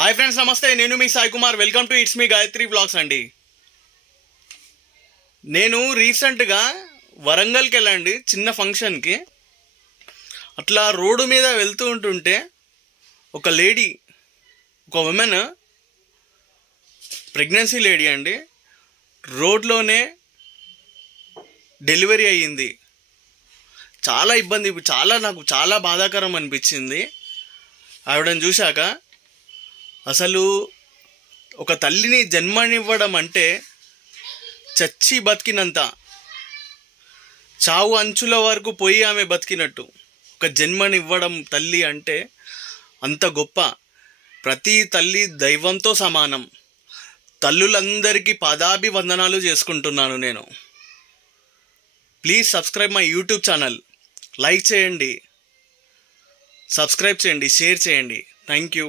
Hi friends, నమస్తే. నేను మీ Sai Kumar. Welcome to it's me Gayatri blogs అండి. నేను రీసెంట్గా వరంగల్కి వెళ్ళండి చిన్న ఫంక్షన్కి. అట్లా రోడ్డు మీద వెళ్తూ ఉంటుంటే ఒక లేడీ, ఒక ఉమెన్, ప్రెగ్నెన్సీ లేడీ అండి, రోడ్లోనే డెలివరీ అయ్యింది. చాలా ఇబ్బంది, నాకు చాలా బాధాకరం అనిపించింది ఆవిడని చూశాక. అసలు ఒక తల్లిని జన్మనివ్వడం అంటే చచ్చి బతికినంత, చావు అంచుల వరకు పోయి ఆమె బతికినట్టు. ఒక జన్మనివ్వడం తల్లి అంటే అంత గొప్ప. ప్రతి తల్లి దైవంతో సమానం. తల్లులందరికీ పాదాభివందనాలు చేసుకుంటున్నాను నేను. Please subscribe my YouTube channel. Like చేయండి, సబ్స్క్రైబ్ చేయండి, షేర్ చేయండి. Thank you.